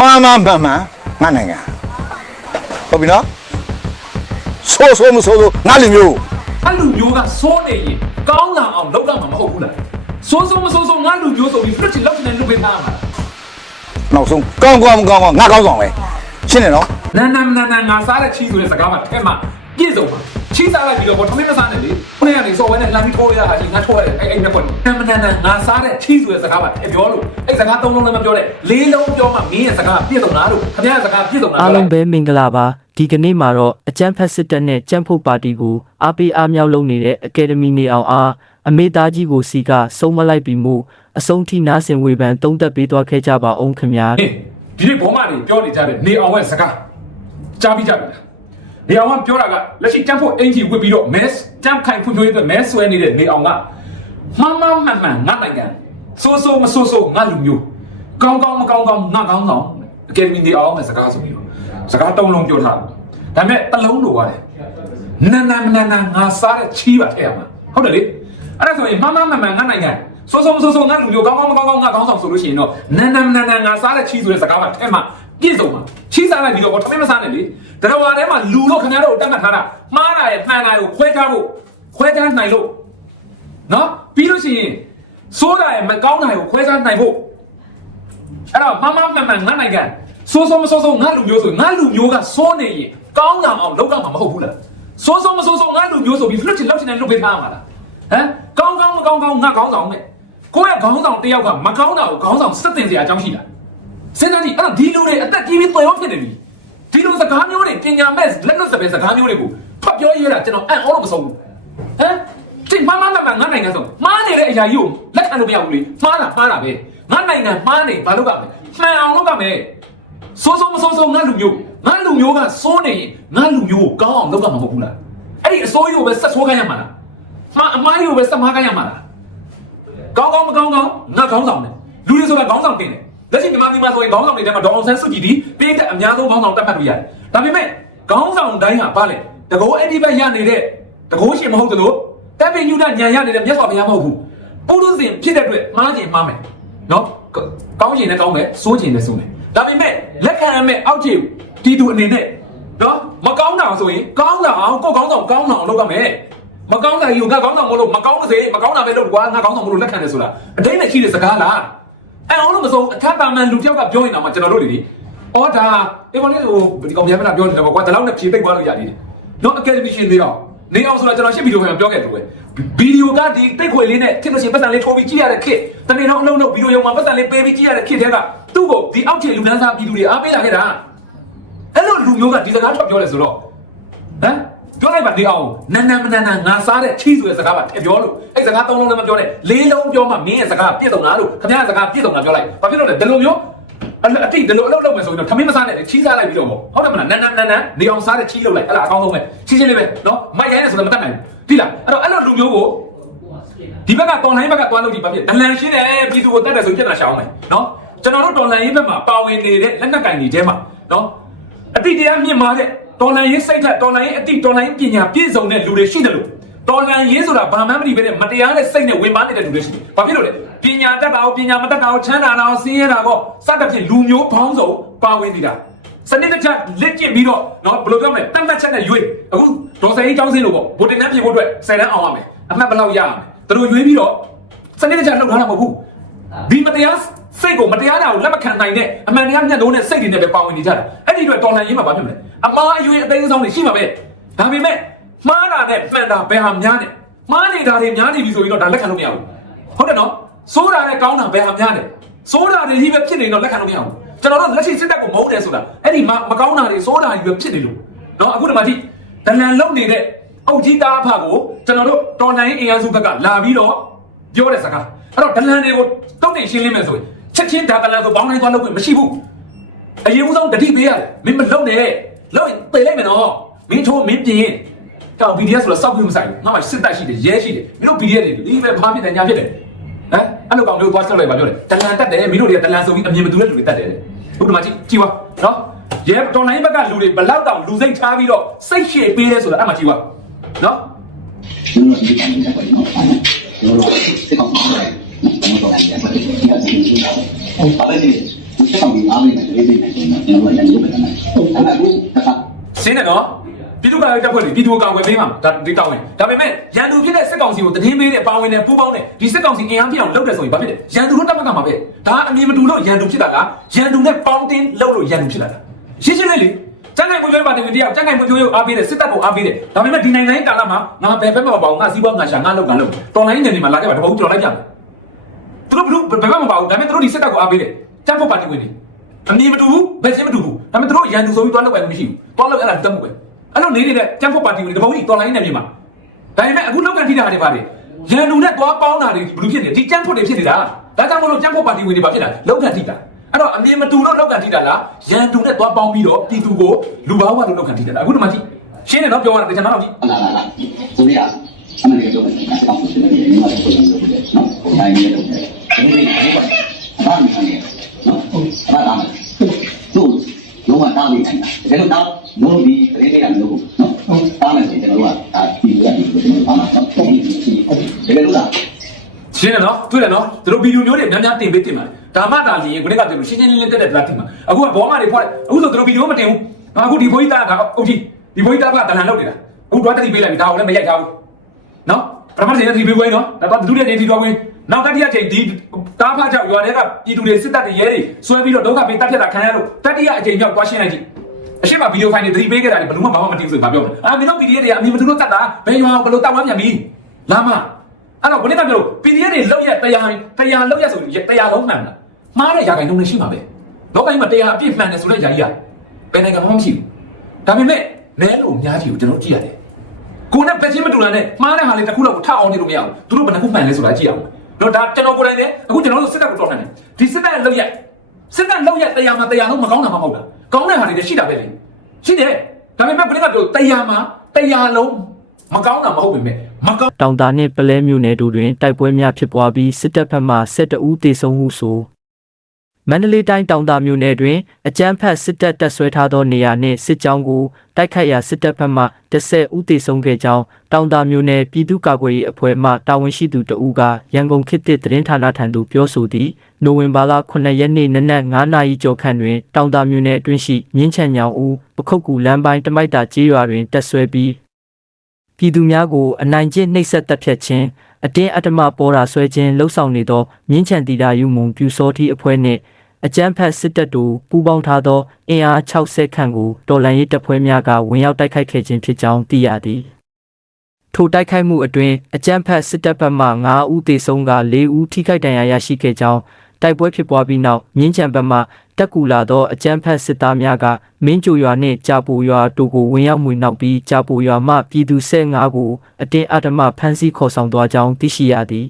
မှန်မှန်မှန်မှန်ငါနိုင်ငံဟုတ်ပြီနော်ဆိုးဆိုးမဆိုးဆိုးငါလူမျိုးအဲ့လူမျိုးကစိုးနေရင်ကောင်းလာအောင်လုပ်တော့မှာမဟုတ်ဘူးလားစိုးစိုးမစိုးစိုးငါလူမျိုးဆိုပြီးပြစ်ချင်လောက်ချင်တဲ့လူပေးထားမှာနောက်ဆုံးကောင်းကောင်းမကောင်းကောင်းငါကောင်းဆောင်ပဲရှင်းတယ်နော်နန်းနန်းနန်းနန်းငါစားတဲ့ချီဆိုတဲ့စကားမှာထဲမှာပြည့်စုံပါ ချီစားလိုက်ပြီးတော့ဘောထမင်းမစားနဲ့လေခုနကနေစော်ဝဲနဲ့လှမ်းပြီးထိုးရတာဒီငါထိုးရတယ်အဲ့အဲ့နဲ့ပေါ့နန်းနန်းနန်းငါစားတဲ့ချီဆိုတဲ့စကားမှာထဲပြောလို့အဲ့စကားသုံးလုံးလည်းမပြောနဲ့လေးလုံးပြောမှမင်းရဲ့စကားပြည့်စုံလားလို့ခင်ဗျားစကားပြည့်စုံလားအားလုံးပဲမင်္ဂလာပါဒီကနေ့မှာတော့အကြမ်းဖက်စစ်တပ်နဲ့ကြမ်းဖုတ်ပါတီကိုအားပေးအားမြောက်လုပ်နေတဲ့အကယ်ဒမီနေအောင်အားအမေသားကြီးကိုစီကဆုံးမလိုက်ပြီးမှုအဆုံးထိနားဆင်ဝေဖန်တုံးသက်ပေးသွားခဲ့ကြပါအောင်ခင်ဗျာဟင်ဒီနေ့ဘောမတွေပြောနေကြတဲ့နေအောင်ရဲ့စကားကြားပြီးကြပြီလား နေအောင်ကပြောတာကလက်ရှိတန်းဖို့အင်ဂျီဝစ်ပြီးတော့ mass တန်းခိုင်ဖွံ့ဖြိုးရေးအတွက် mass ဆွဲနေတဲ့နေအောင်ကမှန်မှန်မှန်မှန်ငါနိုင်ငံစိုးစိုးမစိုးစိုးငါလူမျိုးကောင်းကောင်းမကောင်းကောင်းငါကောင်းကောင်းအကယ်ဒမီနေအောင်ရဲ့စကားဆိုပြီးတော့စကားတုံးလုံးပြောထားတယ်ဒါပေမဲ့တစ်လုံးလိုပါတယ်နန်းနန်းနန်းနန်းငါစားတဲ့ချီးပါထဲရမှာဟုတ်တယ်လေအဲ့ဒါဆိုရင်မှန်မှန်မှန်မှန်ငါနိုင်ငံစိုးစိုးမစိုးစိုးငါလူမျိုးကောင်းကောင်းမကောင်းကောင်းငါကောင်းဆောင်ဆိုလို့ရှိရင်တော့နန်းနန်းနန်းနန်းငါစားတဲ့ချီးဆိုတဲ့စကားပါထဲမှာ ပြည့်စုံပါချီးစားလိုက်ပြီးတော့ဘာထမင်းမစားနဲ့လေတရဝါထဲမှာလူလို့ခင်ဗျားတို့တတ်မှတ်ထားတာမှားတာရဲ့မှန်တာကိုခွဲခြားဖို့ခွဲခြားနိုင်လို့နော်ပြီးလို့ရှိရင်စိုးတာရဲ့မကောင်းတာကိုခွဲခြားနိုင်ဖို့အဲ့တော့မမမှန်မှန်ငါနိုင်ငံစိုးစိုးမစိုးစိုးငါလူမျိုးဆိုငါလူမျိုးကစိုးနေရင်ကောင်းလာအောင်လုပ်တော့မှာမဟုတ်ဘူးလားစိုးစိုးမစိုးစိုးငါလူမျိုးဆိုပြီးလွတ်ချင်လောက်ချင်တဲ့လွတ်ပေးထားမှာလားဟမ်ကောင်းကောင်းမကောင်းကောင်းငါကောင်းဆောင်နဲ့ကိုယ့်ရဲ့ခေါင်းဆောင်တယောက်ကမကောင်းတာကိုခေါင်းဆောင်စက်တင်စရာအကြောင်းရှိလား စဉ်းစားကြည့်အဲ့တော့ဒီလူတွေအသက်ကြီးပြီးပယ်ရောဖြစ်နေပြီဒီလိုစကားမျိုးတွေပညာမဲ့လက်လွတ်စပယ်စကားမျိုးတွေကိုဖတ်ပြောရတာကျွန်တော်အံ့ဩလို့မဆုံးဘူးဟမ်ဒီမမမမငါနိုင်ငံဆိုမှားနေတဲ့အရာကြီးကိုလက်ခံလို့မရဘူးလေမှားတာမှားတာပဲငါနိုင်ငံမှားနေဘာလို့ကမလဲမှန်အောင်လုပ်ကမယ်စိုးစိုးမစိုးစိုးငါလူမျိုးငါလူမျိုးကစိုးနေရင်ငါလူမျိုးကိုကောင်းအောင်လုပ်တာမဟုတ်ဘူးလားအဲ့ဒီအစိုးရကိုပဲဆက်ဆိုးခိုင်းရမှာလားမှားအမားကြီးကိုပဲဆက်မားခိုင်းရမှာလားကောင်းကောင်းမကောင်းကောင်းငါခေါင်းဆောင်တယ်လူတွေဆိုတာခေါင်းဆောင်တင်တယ် လက်ရှိမြန်မာပြည်မှာဆိုရင်ခေါင်းဆောင်တွေထဲမှာဒေါအောင်ဆန်းစုကြည်ဒီပေးတဲ့အများဆုံးခေါင်းဆောင်တက်မှတ်လို့ရတယ်ဒါပေမဲ့ခေါင်းဆောင်တိုင်းဟာဘာလဲတကောအဲ့ဒီဘက်ရနေတဲ့တကောရှင်မဟုတ်တယ်လို့တပ်ပင်ညုဒညံရနေတဲ့မြတ်စွာဘုရားမဟုတ်ဘူးပုရုဇဉ်ဖြစ်တဲ့အတွက်မှားခြင်းမှားမယ်နော်ကောင်းခြင်းနဲ့ကောင်းမယ်စိုးခြင်းနဲ့စိုးမယ်ဒါပေမဲ့လက်ခံရမယ့်အောက်ခြေတီးသူအနေနဲ့နော်မကောင်းတာဆိုရင်ကောင်းတာအောင်ကိုယ်ကောင်းဆောင်ကောင်းတာအောင်လုပ်ရမယ်မကောင်းတာယူငါကောင်းဆောင်မလို့မကောင်းစေမကောင်းတာပဲလုပ်ကွာငါကောင်းဆောင်မလို့လက်ခံတယ်ဆိုတာအတိတ်နဲ့ရှိတဲ့စကားလား အဲအောင်လို့မဆုံးအခါတာမန်လူတစ်ယောက်ကပြောရင်တော့မှကျွန်တော်တို့တွေဒီအော်ဒါဒီကောင်လေးဟိုဒီကောင်ပြန်မလာပြောနေတယ်ကွာဒါလောက်နဲ့ဖြေပိတ်သွားလို့ရသေးတယ်နော်အကယ်ဒမီရှင်တွေတော့နေအောင်ဆိုတာကျွန်တော်ရှင်းဗီဒီယိုမှာပြောခဲ့တယ်ကွယ်ဗီဒီယိုကဒီတိတ်ခွေလေးနဲ့ခင်လို့ရှိရင်ပတ်စံလေးထိုးပြီးကြည့်ရတဲ့ခစ်တနေ့တော့အလုံးလုံးဗီဒီယိုရုံမှာပတ်စံလေးပေးပြီးကြည့်ရတဲ့ခစ်တဲ့ကသူ့ကိုဒီအောက်ခြေလူဒန်းစားပြည်သူတွေအားပေးလာခဲ့တာအဲ့လိုလူမျိုးကဒီစကားထွက်ပြောလဲဆိုတော့ဟမ် ပြောလိုက်ပါနေအောင်နန်းနန်းမနန်းနန်းငါစားတဲ့ချီးဆိုတဲ့စကားပါထည့်ပြောလို့အဲ့စကားသုံးလုံးလည်းမပြောနဲ့လေးလုံးပြောမှမင်းရဲ့စကားပြည့်စုံလားလို့ခင်ဗျားရဲ့စကားပြည့်စုံလားပြောလိုက်ဘာဖြစ်လို့လဲဒီလိုမျိုးအအတိဒီလိုအလုပ်လုပ်မယ်ဆိုရင်တော့ထမင်းမစားနဲ့ချီးစားလိုက်ပြီးတော့ဟုတ်တယ်မလားနန်းနန်းနန်းနန်းနေအောင်စားတဲ့ချီးလုပ်လိုက်အဲ့ဒါအကောင်းဆုံးပဲချီးချင်းလေးပဲနော်မိုက်ရိုင်းနဲ့ဆိုတော့မတတ်နိုင်ဘူးဒီလားအဲ့တော့အဲ့လိုလူမျိုးကိုဒီဘက်ကတော်လိုင်းဘက်ကသွားလို့ဒီဘာဖြစ်ဒလန်ရှင်းတယ်ပြည်သူကိုတတ်တယ်ဆိုပြက်တာရှောင်းမယ်နော်ကျွန်တော်တို့တော်လိုင်းရေးဘက်မှာပါဝင်နေတဲ့လက်နက်ကင်တွေထဲမှာနော်အတိတရားမြင့်မာတဲ့ တော်လိုင်းရေးစိတ်ဓာတ်တော်လိုင်းရေးအတိတော်လိုင်းပညာပြည့်စုံတဲ့လူတွေရှိတယ်လို့တော်လန်ရေးဆိုတာဘာမှမသိပဲနဲ့မတရားတဲ့စိတ်နဲ့ဝင်ပါနေတဲ့လူတွေရှိတယ်။ဘာဖြစ်လို့လဲ။ပညာတတ်တာကိုပညာမတတ်တာကိုချမ်းသာတာကိုဆင်းရဲတာကိုစသဖြင့်လူမျိုးပေါင်းစုံပါဝင်နေတာ။စနစ်တကျလက်ကျင့်ပြီးတော့နော်ဘယ်လိုပြောမလဲတတ်မှတ်ချက်နဲ့ရွေးအခုဒေါ်စရေးကျောင်းစင်းလို့ပေါ့ဗိုလ်တင်နှန်းပြေဖို့အတွက်ဆယ်တန်းအောင်ရမယ်။အမှတ်ဘယ်လောက်ရရမလဲ။သူတို့ရွေးပြီးတော့စနစ်တကျလုပ်ထားတာမဟုတ်ဘူး။ဒီမတရား စိတ်ကိုမတရားတာကိုလက်မခံနိုင်တဲ့အမှန်တရားမျက်နှာနဲ့စိတ်တွေနဲ့ပဲပါဝင်နေကြတာ။အဲ့ဒီအတွက်တော်လန်ရေးမှာဘာဖြစ်မလဲ။အမားအရွေးအသိမ်းဆောင်တွေရှိမှာပဲ။ဒါပေမဲ့မှားတာနဲ့မှန်တာဘယ်ဟာများနဲ့မှားနေတာတွေများနေပြီဆိုရင်တော့ဒါလက်ခံလို့မရဘူးဟုတ်တယ်နော်စိုးတာနဲ့ကောင်းတာဘယ်ဟာများနဲ့စိုးတာတွေကြီးပဲဖြစ်နေတော့လက်ခံလို့မရဘူးကျွန်တော်တို့လက်ရှိစစ်တပ်ကိုမဟုတ်တယ်ဆိုတာအဲ့ဒီမမကောင်းတာတွေစိုးတာကြီးပဲဖြစ်နေလို့နော်အခုဒီမှာကြည့်ဒလန်လုံနေတဲ့အုတ်ကြီးသားအဖကိုကျွန်တော်တို့တော်လိုင်းအင်အားစုဘက်ကလာပြီးတော့ပြောတဲ့စကားအဲ့တော့ဒလန်တွေကိုတုံ့တင်ရှင်းလင်းမယ်ဆိုရင် ချက်ချင်းဒါကလန်ဆိုဘောင်းတိုင်းသွားလုပ်ခွင့်မရှိဘူးအရင်ဦးဆုံးတတိပေးရတယ်မင်းမလုံနဲ့လုံရင်ပေလိုက်မယ်နော်မင်းထိုးမင်းပြင်းတောင် BDS ဆိုတော့စောက်ပြီးမဆိုင်ဘူးငါမှစစ်တပ်ရှိတယ်ရဲရှိတယ်မင်းတို့ BDS တွေဒီပဲဖားဖြစ်တယ်ညာဖြစ်တယ်ဟမ်အဲ့လိုကောင်မျိုးသွားဆက်လိုက်ပါပြောတယ်တလန်တက်တယ်မင်းတို့တွေကတလန်ဆိုပြီးအမြင်မတူတဲ့လူတွေတက်တယ်ဟုတ်တယ်မကြည့်ကြည့်ပါနော်ရဲတော်လိုင်းဘက်ကလူတွေဘလောက်တောင်လူစိတ်ထားပြီးတော့စိတ်ရှည်ပေးလဲဆိုတာအဲ့မှာကြည့်ပါနော် ကျွန်တော်ဒီကနေ့တက်ပါတော့ကျွန်တော်စစ်ကောင်စီကကျွန်တော်တော်ရတယ်ဒီကနေ့ဘာပဲဒီချက်ကောင်ကြီးအားမင်းနဲ့လေးလေးနဲ့ကျွန်တော်တို့ရန်ရုပ်ပဲနာဟုတ်အဲ့ဒါကိုတစ်ခါရှင်းတယ်နော်ပြည်သူ့ကာကွယ်တပ်ဖွဲ့တွေပြည်သူ့ကာကွယ်ပေးမှာဒါဒီတောင်းဝင်ဒါပေမဲ့ရန်သူဖြစ်တဲ့စစ်ကောင်စီကိုတည်င်းပေးတဲ့ပါဝင်တဲ့ပူးပေါင်းတဲ့ဒီစစ်ကောင်စီအင်အားပြအောင်လုပ်တယ်ဆိုရင်ဘာဖြစ်လဲရန်သူတို့တပ်မကမှာပဲဒါအမြင်မတူလို့ရန်သူဖြစ်တာကရန်သူနဲ့ပေါင်းတင်းလုပ်လို့ရန်သူဖြစ်လာတာရှင်းရှင်းလေးလေကျန်းနိုင်ပွင့်ပြောပါတင်တရားကျန်းနိုင်ပွင့်ပြောရအားပေးတယ်စစ်တပ်ကိုအားပေးတယ်ဒါပေမဲ့ဒီနိုင်ငံရေးကာလမှာငါဘယ်ဘက်မှမပါဘူးငါစီးပွားငါရှာငါလုပ်ငါလုပ်တော်လိုင်းနေနေမှာလာခဲ့ပါတပုတ်ကြော်လိုက်ကြမယ် သူတို့ဘလို့ဘယ်ဘက်မှမပါဘူးဒါပေမဲ့သူတို့ဒီစစ်တပ်ကိုအားပေးတယ်ကျန်းဖို့ပါတီဝင်တွေအမြင်မတူဘူးဘယ်ချင်းမတူဘူးဒါပေမဲ့သူတို့ရန်သူဆိုပြီးတွားလုပ်ပဲမရှိဘူးတွားလုပ်အဲ့ဒါတက်မှုပဲအဲ့လိုနေနေတဲ့ကျန်းဖို့ပါတီဝင်တပုံကြီးတော်လိုင်းနေမြေမှာဒါပေမဲ့အခုလောက်ကန်ထိတာတွေပါတယ်ရန်သူနဲ့သွားပေါင်းတာတွေဘယ်လိုဖြစ်နေဒီကျန်းဖို့တွေဖြစ်နေတာဒါကြောင့်မလို့ကျန်းဖို့ပါတီဝင်တွေပါဖြစ်တာလောက်ကန်ထိတာအဲ့တော့အမြင်မတူလို့လောက်ကန်ထိတာလားရန်သူနဲ့သွားပေါင်းပြီးတော့ပြည်သူကိုလူဘာဝလို့လောက်ကန်ထိတာလားအခုဒီမှာကြည့်ရှင်းနေတော့ပြောရတာတခြားတော့ကြည့်လာလာလာသူရအမှန်တကယ်ပြောမ ယ်ဆက်ကောင်စီတွေနေမှာပုံစံလုပ်တယ်နော်။ဒါရင်းလုပ်တယ်။ဒီနေ့ဒီပါဘာမှမဆိုင်နော်။ဘာသာမသူ့လုံးဝတားပြီးနိုင်တာ။ဒါလို့တော့လုံးဒီတရေတွေကလို့နော်။တားမယ်ဆိုရင်ကျွန်တော်တို့ကဒါဒီလိုရတယ်ကျွန်တော်ဘာမှတော့ပုံပြီးရှိတယ်။ဒါလို့လားရှင်းတယ်နော်တွေ့တယ်နော်သူတို့ဗီဒီယိုမျိုးတွေများများတင်ပေးတင်ပါတယ်ဒါမှသာလျင်ခုနကပြောလို့ရှင်းရှင်းလင်းလင်းတက်တဲ့ဗလာတင်မှာအခုကဘောမတွေဖွက်အခုဆိုသူတို့ဗီဒီယိုမတင်ဘူးအခုဒီဘိုးကြီးသားကအုတ်ကြီးဒီဘိုးကြီးသားကတလန်လောက်နေတာအခုတော့တက်ပြီးပေးလိုက်ပြီဒါကိုလည်းမရိုက်ထားဘူး နော်ပထမချိန်ဒီပြေးပွဲနော်ဒါတော့ဒုတိယချိန်ဒီတော့ဝင်နောက်တတိယချိန်ဒီတားဖားကြောက်ရွာတွေကပြည်သူတွေစစ်တပ်တွေရဲတွေဆွဲပြီးတော့ဒုက္ခပေးတပ်ဖြတ်တာခံရလို့တတိယအချိန်မြောက်သွားရှင်းလိုက်ကြည့်အရှိမဗီဒီယိုဖိုင်တွေသတိပေးခဲ့တာလေဘယ်လို့မှဘာမှမတင်ဘူးဆိုဘာပြောလဲအာမင်းတို့ PDF တွေအမြင်မတူလို့တတ်တာဘယ်ရွာဘယ်လိုတောက်ဝမ်းမြန်ပြီလာမအဲ့တော့ဘယ်နဲ့ကပြော PDF တွေလောက်ရက်တရားတရားလောက်ရက်ဆိုတရားလုံးမှန်လားမှားတဲ့ຢာကိုင်းလုံးနဲ့ရှိမှာပဲလောကကြီးမှာတရားအပြည့်မှန်တယ်ဆိုတဲ့ຢာကြီးကဘယ်နိုင်ငံမှမရှိဘူးဒါပေမဲ့နဲလို့အများကြီးကိုကျွန်တော်ကြည့်ရတယ် ကိုနဲ့ပဲချင်းမတူတာနဲ့မှားတဲ့ဟာလေးတစ်ခုတော့ထအောင်နေလို့မရဘူးသူတို့ဘယ်နှခုမှန်လဲဆိုတာကြည့်အောင်တော့ဒါကျွန်တော်ကိုယ်တိုင်လည်းအခုကျွန်တော်တို့စစ်တပ်ကိုတော်လှန်တယ်ဒီစစ်တပ်ရဲ့လောက်ရက်စစ်တပ်လောက်ရက်တရားမှာတရားလုံးမကောင်းတာမှမဟုတ်တာကောင်းတဲ့ဟာတွေလည်းရှိတာပဲလေရှိတယ်ဒါပေမဲ့ဘယ်ကပြောတရားမှာတရားလုံးမကောင်းတာမဟုတ်ပေမဲ့မကောင်းတောင်တာနှင့်ပလဲမြို့နယ်တို့တွင်တိုက်ပွဲများဖြစ်ပွားပြီးစစ်တပ်ဘက်မှ12ဦးသေဆုံးမှုဆို မန္တလေးတိုင်းတောင်တာမြို့နယ်တွင်အကြမ်းဖက်စစ်တပ်တပ်ဆွဲထားသောနေရာနှင့်စစ်ကြောင်းကိုတိုက်ခိုက်ရာစစ်တပ်ဘက်မှ10ဦးသေဆုံးခဲ့ကြောင်းတောင်တာမြို့နယ်ပြည်သူ့ကာကွယ်ရေးအဖွဲ့မှတာဝန်ရှိသူတဦးကရန်ကုန်ခေတ်သစ်သတင်းဌာနထံသို့ပြောဆိုသည်နိုဝင်ဘာလ9ရက်နေ့နနက်9နာရီကျော်ခန့်တွင်တောင်တာမြို့နယ်အတွင်းရှိမြင်းချံညောင်ဦးပခုတ်ကူလမ်းပိုင်းတမိုက်တာကျေးရွာတွင်တပ်ဆွဲပြီးပြည်သူများကိုအနိုင်ကျင့်နှိပ်စက်တပ်ဖြတ်ခြင်းအတင်းအဓမ္မပေါ်တာဆွဲခြင်းလှုပ်ဆောင်နေသောမြင်းချံတီတာယူမုံပြူစောတိအဖွဲ့နှင့် အကြမ်းဖက်စစ်တပ်တို့ပူးပေါင်းထားသောအင်အား60ခန့်ကိုတော်လှန်ရေးတပ်ဖွဲ့များကဝင်ရောက်တိုက်ခိုက်ခဲ့ခြင်းဖြစ်ကြောင်းသိရသည်ထိုတိုက်ခိုက်မှုအတွင်းအကြမ်းဖက်စစ်တပ်ဘက်မှ9ဦးသေဆုံးက4ဦးထိခိုက်ဒဏ်ရာရရှိခဲ့ကြောင်းတိုက်ပွဲဖြစ်ပွားပြီးနောက်မြင်းချံဘက်မှတက်ကူလာသောအကြမ်းဖက်စစ်သားများကမင်းကြိုရွာနှင့်ကြာပူရွာတို့ကိုဝင်ရောက်မှုနောက်ပြီးကြာပူရွာမှပြည်သူ15ကိုအတင်းအဓမ္မဖမ်းဆီးခေါ်ဆောင်သွားကြောင်းသိရှိရသည်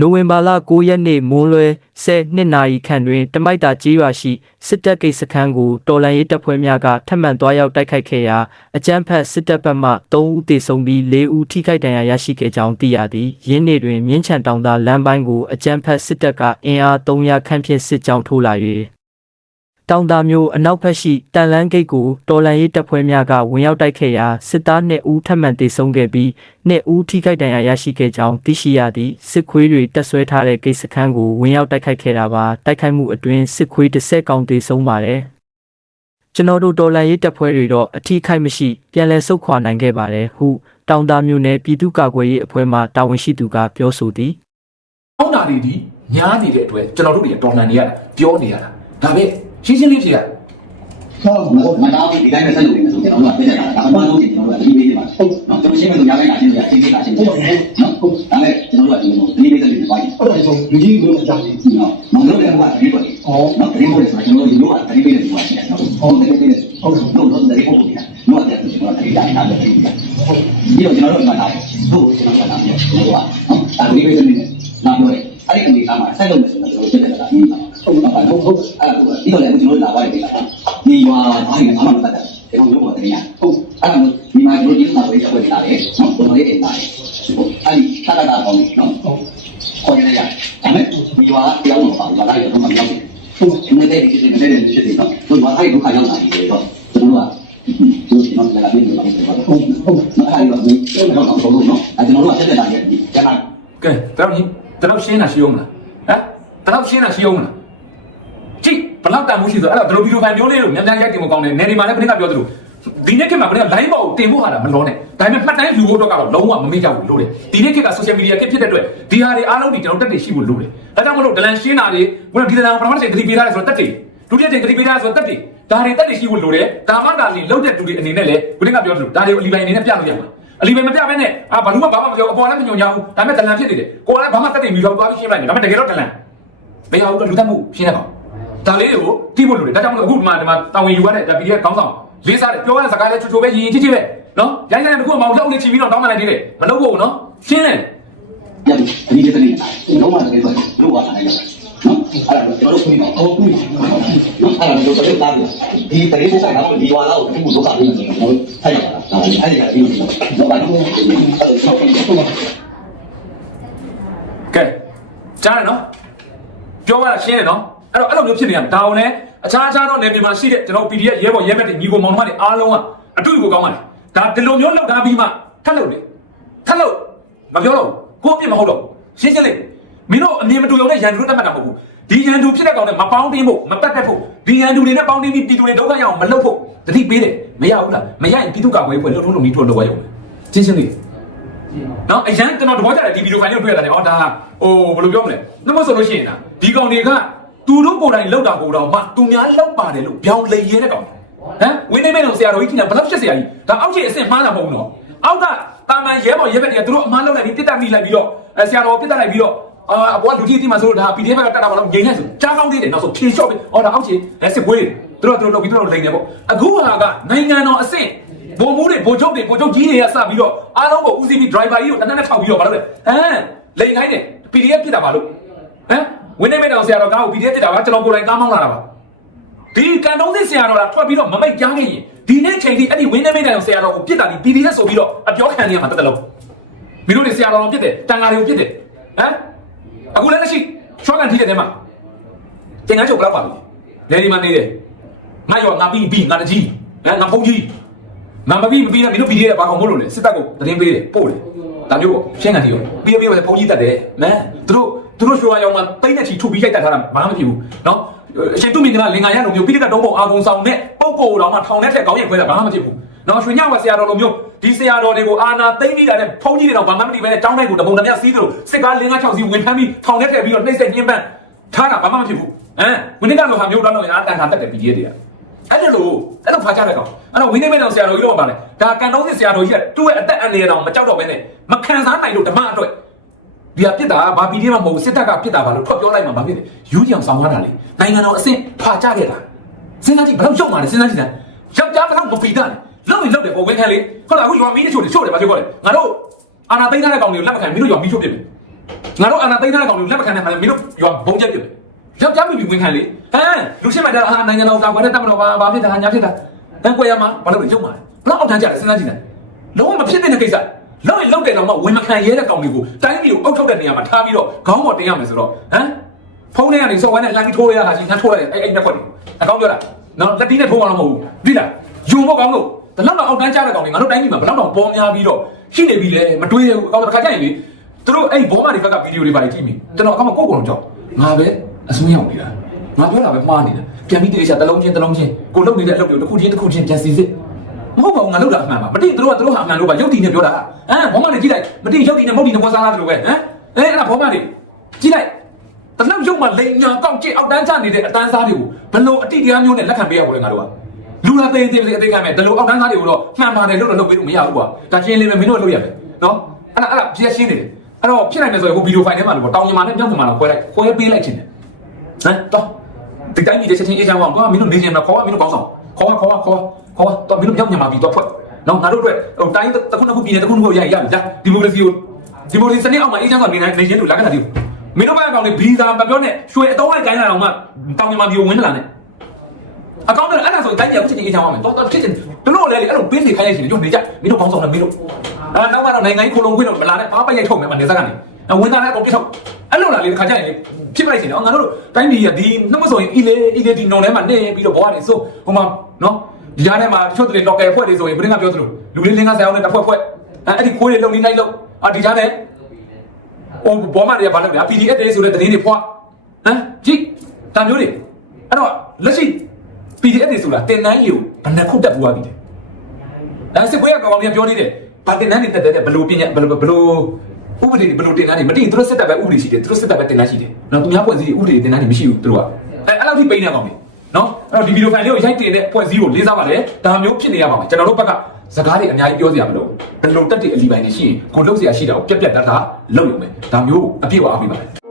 နိုဝင်ဘာလ9ရက်နေ့မွန်းလွဲ12နာရီခန့်တွင်တမိုက်တာကျေးရွာရှိစစ်တပ်ကိတ်စခန်းကိုတော်လန်ရေးတပ်ဖွဲ့များကထပ်မံသွားရောက်တိုက်ခိုက်ခဲ့ရာအကြမ်းဖက်စစ်တပ်ဘက်မှ3ဦးသေဆုံးပြီး4ဦးထိခိုက်ဒဏ်ရာရရှိခဲ့ကြောင်းသိရသည်ယင်းနေ့တွင်မြင်းချံတောင်သားလမ်းပိုင်းကိုအကြမ်းဖက်စစ်တပ်ကအင်အား300ခန့်ဖြင့်စစ်ကြောင်းထိုးလာ၍ တောင်တာမျိုးအနောက်ဘက်ရှိတန်လန်းဂိတ်ကိုတော်လန်ရေးတပ်ဖွဲ့များကဝင်ရောက်တိုက်ခဲ့ရာစစ်သား2ဦးထပ်မံသေဆုံးခဲ့ပြီး2ဦးထိခိုက်ဒဏ်ရာရရှိခဲ့ကြောင်းသိရှိရသည်စစ်ခွေးတွေတပ်ဆွဲထားတဲ့ဂိတ်စခန်းကိုဝင်ရောက်တိုက်ခိုက်ခဲ့တာပါတိုက်ခိုက်မှုအတွင်းစစ်ခွေး10ကောင်သေဆုံးပါတယ်ကျွန်တော်တို့တော်လန်ရေးတပ်ဖွဲ့တွေတော့အထီးခိုက်မရှိပြန်လည်ဆုတ်ခွာနိုင်ခဲ့ပါတယ်ဟုတောင်တာမျိုးနယ်ပြည်သူ့ကာကွယ်ရေးအဖွဲ့မှတာဝန်ရှိသူကပြောဆိုသည်ကောင်းတာတွေဒီညားနေတဲ့အတွက်ကျွန်တော်တို့တွေတော်လှန်နေရတာပြောနေရတာဒါပဲ ရှင်းရှင်းလေးဖြေရမတော်ဘူးဒီတိုင်းနဲ့ဆက်လုပ်နေဆိုကျွန်တော်တို့ကပြည့်တယ်ဒါမှမဟုတ်ကျွန်တော်တို့ကဒီပေးနေမှာဟုတ်နော်ကျွန်တော်ရှင်းမလို့ရခိုင်းတာရှင်းပြရှင်းပြတာရှင်းပြနော်ဟုတ်ဒါနဲ့ကျွန်တော်တို့ကဒီပေးတဲ့လူတွေပိုင်းအဲ့ဒါဆိုလူကြီးတို့အကြောင်းကြီးနော်မလို့တဲ့ကဒီပေါ်ဒီနော်ဒီပေါ်ဆိုကျွန်တော်တို့ဒီလိုကဒီပေးတဲ့လူကရှိတယ်နော်ဟုတ်တယ်ပေးတယ်ဟုတ်တယ်တော့တော့ဒီပေါ်ကိုနော်တဲ့ကျွန်တော်တို့ဒီတိုင်းတာပဲဒီတော့ကျွန်တော်တို့ကလာတယ်တို့ကျွန်တော်ကလာတယ်ကျွန်တော်ကနော်အဲဒီပေးတဲ့လူတွေနားပြောတယ်အဲ့ဒီအနေအထားမှာဆက်လုပ်မယ်ဆိုတော့ကျွန်တော်ပြတ်တယ်လား ဟုတ်ပါဘူးဟုတ်ဟုတ်အဲ့ဒါဒီတော့လည်းကျွန်တော်တို့လာပါတယ်ဒီကဒီရွာဘာလဲဘာမှမတတ်တယ်ကျွန်တော်တို့ကတည်းကဟုတ်အဲ့ဒါဒီမှာတို့ဒီမှာပဲချက်ပြလာတယ်နော်ကျွန်တော်လေးအိမ်လာတယ်ဟုတ်အဲ့ဒီခါတာကောင်းနော်ဟုတ်ခေါ်ရရဒါနဲ့ဒီရွာတရားဝင်ပါရွာလိုက်တော့မပြောင်းဘူးဟုတ်ဒီနေ့ဒီစစ်စစ်နဲ့စစ်စစ်နော်တို့ရွာလိုက်ဒုက္ခရောက်လာပြီတော့ကျွန်တော်ကတို့ကျွန်တော်လည်းပြင်နေပါမယ်ဟုတ်ဟုတ်အဲ့ဒါတော့ဒီတော့တော့တော့နော်အဲ့ကျွန်တော်တို့ကဆက်လက်လာတယ်ကျန်တာကဲတတော့တတော့ရှင်းတာရှင်းအောင်မလားဟမ်တတော့ရှင်းတာရှင်းအောင်မလားကြည့် ဘလောက်တန်မှုရှိဆိုအဲ့တော့ဒီလိုဗီဒီယိုဖိုင်မျိုးလေးကိုမြန်မြန်ရိုက်တင်မကောင်းတယ်နယ်ဒီမှာလည်းခဏကပြောသလိုဒီနေ့ခေတ်မှာခဏ line ပေါ်တင်ဖို့ဟာတာမလုံးနဲ့ဒါပေမဲ့မှတ်တိုင်းယူဖို့တော့ကတော့လုံးဝမမေ့ကြဘူးလို့လေဒီနေ့ခေတ်က social media ခေတ်ဖြစ်တဲ့အတွက်ဒီဟာတွေအားလုံးဒီကျွန်တော်တက်တွေရှိဖို့လိုတယ်ဒါကြောင့်မလို့ဒလန်ရှင်းတာတွေဘယ်လိုဒီဒလန်ပထမတစ်ချိန်ဂရီပေးထားတယ်ဆိုတော့တက်တွေဒုတိယချိန်ဂရီပေးထားတယ်ဆိုတော့တက်တွေဒါတွေတက်တွေရှိဖို့လိုတယ်ဒါမှဒါလီလောက်တဲ့သူတွေအနေနဲ့လည်းခုနကပြောသလိုဒါတွေကိုအလီပိုင်အနေနဲ့ပြလို့ရမှာအလီပိုင်မပြဘဲနဲ့အာဘာလို့မှဘာမှမပြောအပေါ်လည်းမညွန်ကြဘူးဒါပေမဲ့ဒလန်ဖြစ်နေတယ်ကိုကလည်းဘာမှတက်တွေမီတော့သွားပြီးရှင်းလိုက်တယ်ဒါပေမဲ့တကယ်တော့ဒလန်ဘယ်ဟာလို့လူတက်မှုရှင်းရကောင် ဒါလေးတွေကိုတိဖို့လို့လေဒါကြောင့်မလို့အခုဒီမှာဒီမှာတာဝန်ယူရတဲ့ဒါ PDF ခေါင်းဆောင်လေးစားတယ်ပြောရတဲ့စကားလေးချိုချိုပဲရင်းချင်းချင်းပဲနော်ရိုင်းရိုင်းတခုမှမအောင်လှုပ်နေချီပြီးတော့တောင်းမှလိုက်သေးတယ်မလုပ်ဖို့နော်ရှင်းတယ်ညဒီကျတဲ့နေ့လုံးဝတကယ်ဆိုလို့ပါနိုင်တယ်နော်အဲ့ဒါကျွန်တော်တို့ပြင်ပါအောင်ပြင်နော်အဲ့ဒါတို့ဆိုတဲ့သားဒီတရေကိုဆိုင်တော့ဒီဝါလာကိုသူ့ဒုက္ခပေးနေတယ်နော်အဲ့ဒါအဲ့ဒါဒီတော့ဘာလို့အဲ့ဒါကဲကြားတယ်နော်ပြောရတာရှင်းတယ်နော် အဲ့တော့အဲ့လိုမျိုးဖြစ်နေရမှာဒါအောင်လည်းအခြားအခြားတော့နေပြည်မှာရှိတဲ့ကျွန်တော် PDF ရဲဘော်ရဲဘက်တွေညီကိုမောင်နှမတွေအားလုံးကအတူတူကိုကောင်းပါလေဒါဒီလိုမျိုးလောက်ထားပြီးမှထပ်လို့လေထပ်လို့မပြောတော့ကိုအပြစ်မဟုတ်တော့ရှင်းရှင်းလေးမင်းတို့အမြင်မတူရုံနဲ့ရန်သူတို့တတ်မှတ်တာမဟုတ်ဘူးဒီရန်သူဖြစ်တဲ့ကောင်နဲ့မပေါင်းတင်းဖို့မတက်တက်ဖို့ဒီရန်သူတွေနဲ့ပေါင်းတင်းပြီးပြည်သူတွေဒုက္ခရအောင်မလုပ်ဖို့တတိပေးတယ်မရဘူးလားမရရင်ပြည်သူ့ကာကွယ်ရေးဖွဲ့လှုပ်ထုံးလုံးပြီးထိုးလို့ရရုံရှင်းရှင်းလေးနော်အရန်ကျွန်တော်တဘောကြတယ်ဒီဗီဒီယိုဖိုင်လေးကိုတွေ့ရတယ်။အော်ဒါဟိုဘယ်လိုပြောမလဲ။နှမဆိုလို့ရှိရင်ဒါဒီကောင်တွေက သူတို့ကိုယ်တိုင်လောက်တာကိုတော့မှသူများလောက်ပါတယ်လို့ပြောင်းလေရဲတဲ့ကောင်။ဟမ်ဝင်းနေမဲတော့ဆရာတော်ကြီးကဘယ်လောက်ရှက်ဆရာကြီး။ဒါအောက်ခြေအစ်စ်မှားတာမဟုတ်ဘူးနော်။အောက်ကတာမန်ရဲဘော်ရဲဘက်တွေကသူတို့အမှားလောက်လိုက်ပြီးပြစ်တက်မိလိုက်ပြီးတော့အဲဆရာတော်ပြစ်တက်လိုက်ပြီးတော့အာအပေါ်ကလူကြီးအတိမှဆိုတော့ဒါ PDF ကတက်တာဘာလို့ငြိမ်နေဆိုကြားကောင်းသေးတယ်နောက်ဆိုဖြေလျှော့ပြီးအော်ဒါအောက်ခြေလက်စစ်ပွေးတွေသူတို့သူတို့လောက်ပြီးသူတို့လိန်နေပေါ့အခုဟာကနိုင်ငံတော်အစ်စ်ဘုံမိုးတွေဘုံချုပ်တွေဘုံချုပ်ကြီးတွေကစပြီးတော့အားလုံးကိုဦးစီးပြီး driver ကြီးကိုတနက်နဲ့ထောက်ပြီးတော့ဘာလုပ်လဲဟမ်လိန်ခိုင်းတယ် PDF ပြစ်တာဘာလို့ဟမ် ဝင်းနေမဲ့တော်ဆရာတော်ကားကို PDF ပြစ်တာပါကျွန်တော်ကိုယ်တိုင်ကားမောင်းလာတာပါဒီကန်တုံးစစ်ဆရာတော်ကထွက်ပြီးတော့မမိတ်ကြားခဲ့ရင်ဒီနေ့ချိန်ထိအဲ့ဒီဝင်းနေမဲ့တော်ဆရာတော်ကိုပြစ်တာဒီ PDF ဆိုပြီးတော့အပြောခံနေရမှာတက်တယ်လို့မင်းတို့တွေဆရာတော်ကိုပြစ်တယ်တန်ဃာတွေကိုပြစ်တယ်ဟမ်အခုလည်းလက်ရှိချောကန်ထိတဲ့တဲမှာတင်ငါချုပ်ဘယ်လောက်ပါလဲလေဒီမှာနေတယ်ငါရောငါပြီးပြီးငါတကြီးဟမ်ငါဖုန်းကြီးငါမပြီးမပြီးတော့မင်းတို့ PDF ဘာကောင်မို့လို့လဲစစ်တပ်ကိုသတင်းပေးတယ်ပို့တယ်ဒါမျိုးပေါ့ရှင်းကန်တီရောပြီးပြီးပဲဖုန်းကြီးတက်တယ်မန်သူတို့ သူတို့ရွှေဝါရောင်မှာတိတ်နဲ့ချီထုတ်ပြီးရိုက်တက်ထားတာဘာမှမဖြစ်ဘူးနော်အရှင်သူမင်္ဂလာလင်္ကာရလိုမျိုးပြီးတဲ့တုံးပုံအာကုံဆောင်နဲ့ပုံကိုတော်မှထောင်ထဲထက်ကောင်းရင်ခွဲတာဘာမှမဖြစ်ဘူးနော်ရွှေညဝဆရာတော်လိုမျိုးဒီဆရာတော်တွေကိုအာနာသိမ့်ပြီးတာနဲ့ဖုန်းကြီးတွေတော့ဘာမှမသိပဲနဲ့တောင်းတိုင်းကိုတပုံတမစီးတယ်လို့စစ်ကား၄၅6စီးဝင်ဖမ်းပြီးထောင်ထဲထည့်ပြီးတော့နှိမ့်ဆက်ညှင်းပန်းထားတာဘာမှမဖြစ်ဘူးဟမ်ဝင်းနေကလိုဟာမျိုးတော့တော့အားတန်ခါတက်တယ် PDF တွေကအဲ့လိုလို့အဲ့လိုဖာချတဲ့ကောင်အဲ့တော့ဝင်းနေမဲတော်ဆရာတော်ကြီးတော့ပါလေဒါကန်တုံးစစ်ဆရာတော်ကြီးကသူ့ရဲ့အသက်အန္တရာယ်တော်မကြောက်တော့ဘဲနဲ့မခံစားနိုင်လို့ဓမ္မအတွက် ဒီကပြစ်တာဘာပီဒီမှာမဟုတ်စစ်တပ်ကပြစ်တာပါလို့ထွက်ပြောလိုက်မှမဖြစ်ယူကြအောင်ဆောင်ရတာလေနိုင်ငံတော်အဆင့်ဖာချခဲ့တာစဉ်းစားကြည့်ဘယ်တော့ရောက်มาလဲစဉ်းစားကြည့်စမ်းယောက်ျားဘယ်တော့မဖီတာလဲလောက်ရင်လောက်တယ်ပေါ်ဝင်ခံလေဟုတ်လားအခုရွာမီးချို့တယ်ချို့တယ်ဘာပြောလဲငါတို့အာနာသိန်းထားတဲ့ကောင်တွေကိုလက်မခံမင်းတို့ရွာမီးချို့ပြစ်မယ်ငါတို့အာနာသိန်းထားတဲ့ကောင်တွေကိုလက်မခံနဲ့မင်းတို့ရွာဘုံချက်ပြစ်မယ်ယောက်ျားမိမိဝင်ခံလေဟမ်လူရှိမှတက်ဟာနိုင်ငံတော်ကာကွယ်တဲ့တပ်မတော်ဘာဘာဖြစ်တာညာဖြစ်တာတန်းကွယ်ရမှာဘာလို့လဲရုံမှာဘလောက်အောက်တန်းကြတယ်စဉ်းစားကြည့်လိုက်လုံးဝမဖြစ်တဲ့ကိစ္စ လောက်ရင်လောက်တယ်တော့မှဝင်မခံရဲတဲ့ကောင်တွေကိုတိုင်းပြည်ကိုအောက်ထုတ်တဲ့နေရာမှာထားပြီးတော့ခေါင်းပေါ်တင်ရမယ်ဆိုတော့ဟမ်ဖုန်းထဲကနေစော်ဝဲနဲ့လှမ်းထိုးရတာချင်းလှမ်းထိုးရတယ်အဲ့အဲ့နှစ်ခွက်တွေအကောင်းပြောတာနော်လက်တီးနဲ့ထိုးအောင်မဟုတ်ဘူးပြီလားယူဖို့ကောင်းလို့တလောက်တော့အောက်တန်းကြတဲ့ကောင်တွေငါတို့တိုင်းပြည်မှာဘလောက်တော့ပေါ်များပြီးတော့ရှိနေပြီလေမတွေးရဘူးအကောင်းတစ်ခါကြရင်လေသူတို့အဲ့ဘောမာတွေဘက်ကဗီဒီယိုတွေပါကြည့်မိကျွန်တော်အကောင်းမကိုယ့်ကိုယ်တော့ကြောက်ငါပဲအစွန်းရောက်နေတာငါပြောတာပဲမှားနေတာပြန်ပြီးတေချာတလုံးချင်းတလုံးချင်းကိုလုတ်နေတဲ့အလုပ်တွေတစ်ခုချင်းတစ်ခုချင်းပြန်စီစစ် မဟုတ်ပါဘူးငါလုတ်တာအမှန်ပါမတိသူတို့ကသူတို့ဟာအမှန်လို့ပါရုပ်တည်နေပြောတာဟမ်ဘောမတွေကြည့်လိုက်မတိရုပ်တည်နေမုတ်တည်နေပေါ်စားလာတယ်လို့ပဲဟမ်အဲအဲ့ဒါဘောမတွေကြည့်လိုက်တလောက်ရုပ်မှာလိန်ညာကောက်ကြည့်အောက်တန်းချနေတဲ့အတန်းစားတွေကိုဘလို့အတိတရားမျိုးနဲ့လက်ခံပေးရပါလဲငါတို့ကလူလာသေးသေးလေးအသေးခံမဲ့ဒီလိုအောက်တန်းစားတွေကိုတော့မှန်ပါတယ်လို့တော့လုပ်ပေးလို့မရဘူးကွာဒါချင်းလေးပဲမင်းတို့လုပ်ရမယ်နော်အဲ့ဒါအဲ့ဒါပြည့်ရှင်းနေတယ်အဲ့တော့ဖြစ်နိုင်မယ်ဆိုရင်ဟိုဗီဒီယိုဖိုင်ထဲမှာလို့တောင်းညီမနဲ့ပြောင်းညီမတော့ခွဲလိုက်ခွဲပေးလိုက်ခြင်းတယ်ဟမ်တော့ဒီတိုင်းကြီးတဲ့ချက်ချင်းအေးချမ်းအောင်ကွာမင်းတို့နေချင်မှာခေါ်ပါမင်းတို့ကောင်းဆောင်ခေါ်ပါခေါ်ပါခေါ်ပါ ခေါ်ပါတော့မင်းတို့ရောက်ညမှာပြီးတော့ဖွဲ့နော်ငါတို့အတွက်ဟိုတိုင်းတစ်ခုတစ်ခုပြည်နယ်တစ်ခုတစ်ခုရရရပြီလားဒီမိုကရေစီကိုဒီမိုကရေစီစနစ်အောက်မှာအေးချမ်းစွာနေနိုင်နေချင်းတို့လာကြတာဒီမင်းတို့ဘက်ကောင်တွေဗီဇာမပြောနဲ့ရွှေအတော့လိုက်ကိုင်းလာတော့မှတောင်ညမှာပြီးဝင်လာတယ်အကောင့်တော့အဲ့ဒါဆိုတိုင်းကြီးအခုချက်ချင်းအေးချမ်းအောင်မယ်တော့တော့ဖြစ်တယ်တို့လို့လည်းအဲ့လိုပေးနေခိုင်းရရှင်တို့နေကြမင်းတို့ကောင်းဆောင်တယ်မင်းတို့အဲနောက်မှတော့နိုင်ငံကြီးခိုးလုံးခွင့်တော့မလာနဲ့ဘာပိုက်ရိုက်ထုတ်မယ်မနေစကနေဝင်သားလည်းကုန်ပြစ်ထုတ်အဲ့လိုလာလေတစ်ခါကျရင်ဖြစ်လိုက်ရှင်နော်ငါတို့တိုင်းပြည်ကဒီနှမဆိုရင်အီလေအီလေဒီနုံထဲမှာနေပြီးတော့ဘောကနေဆိုဟိုမှာနော် ဒီကြားထဲမှာချွတ်တဲ့ local ဖွဲ့တွေဆိုရင်ဘယ်နဲ့ကပြောသလိုလူလေးလင်းကဆရာအောင်နဲ့တစ်ဖွဲ့ဖွဲ့အဲ့ဒီခိုးတွေလုံနေလိုက်လို့အာဒီကြားထဲဟိုဘောမတွေကဘာလုပ်လဲ PDF တွေဆိုတဲ့သတင်းတွေဖွာဟမ်ကြည့်တမျိုးတွေအဲ့တော့လက်ရှိ PDF တွေဆိုတာတင်တန်းကြီးကိုဘယ်နှခုတက်ပူသွားပြီလဲအဲစစ်ပွဲကကောင်ကောင်ပြောနေတယ်ဘာတင်တန်းတွေတက်တဲ့ဘယ်လိုပညာဘယ်လိုဘယ်လိုဥပဒေတွေဘယ်လိုတင်တန်းတွေမတင်သူတို့စစ်တပ်ပဲဥပဒေရှိတယ်သူတို့စစ်တပ်ပဲတင်တန်းရှိတယ်နော်သူများဖွဲ့စည်းဥပဒေတင်တန်းတွေမရှိဘူးသူတို့ကအဲအဲ့လောက်ထိပိန်းနေကောင်တွေ နော်အဲ့တော့ဒီဗီဒီယိုဖိုင်လေးကိုရိုက်တင်တဲ့ဖွဲ့စည်းကိုလေးစားပါလေဒါမျိုးဖြစ်နေရပါမယ်ကျွန်တော်တို့ဘက်ကစကားတွေအများကြီးပြောစရာမလိုဘယ်လိုတက်တဲ့အလီပိုင်းတွေရှိရင်ကိုလုံးစရာရှိတာကိုပြက်ပြက်တတ်တာလုပ်ရုံပဲဒါမျိုးအပြည့်အဝအားပေးပါ